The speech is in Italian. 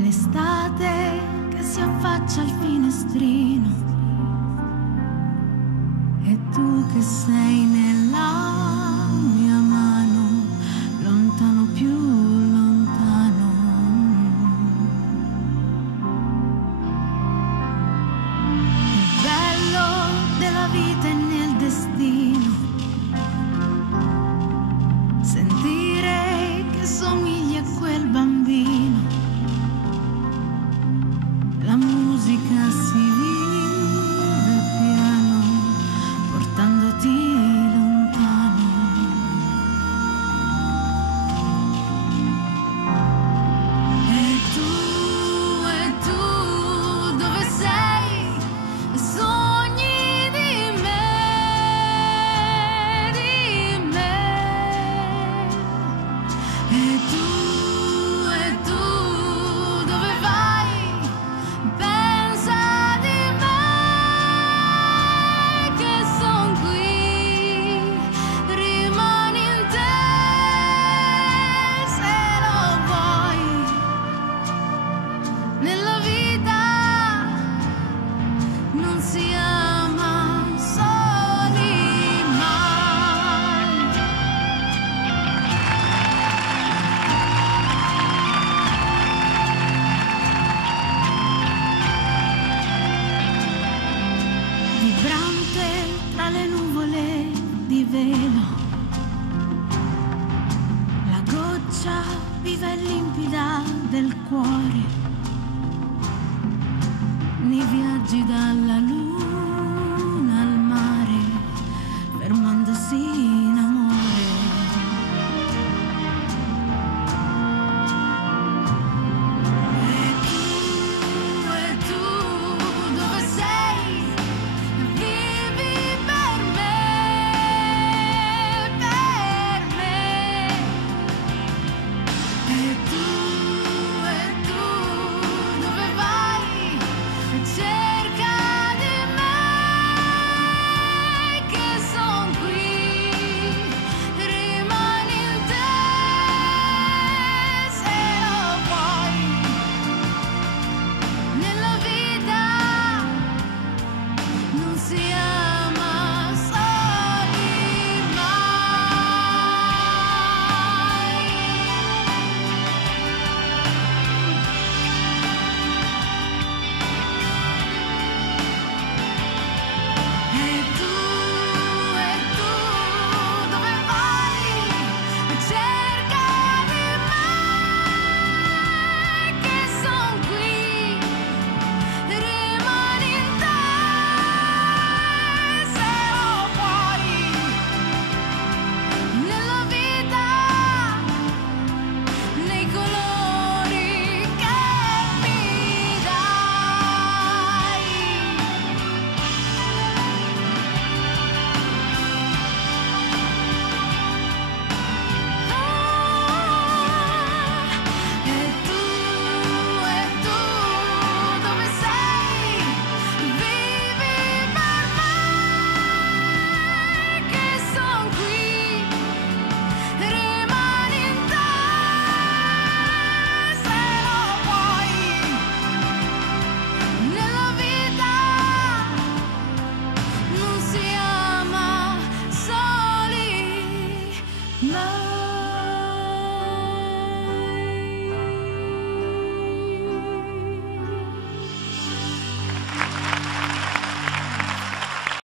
l'estate che si affaccia al finestrino e tu che sei nella mia mano, lontano più lontano. Il bello della vita è nel destino, sentire che somigli a quel bambino. La musica si vive piano, portandoti lontano. E tu, dove sei? Sogni di me, di me. E tu, dove vai? Pensa di me, che son qui, rimani in te se lo vuoi. Nella vita non si ama soli mai. Vibrante tra le nuvole di velo, la goccia viva e limpida del cuore, nei viaggi dalla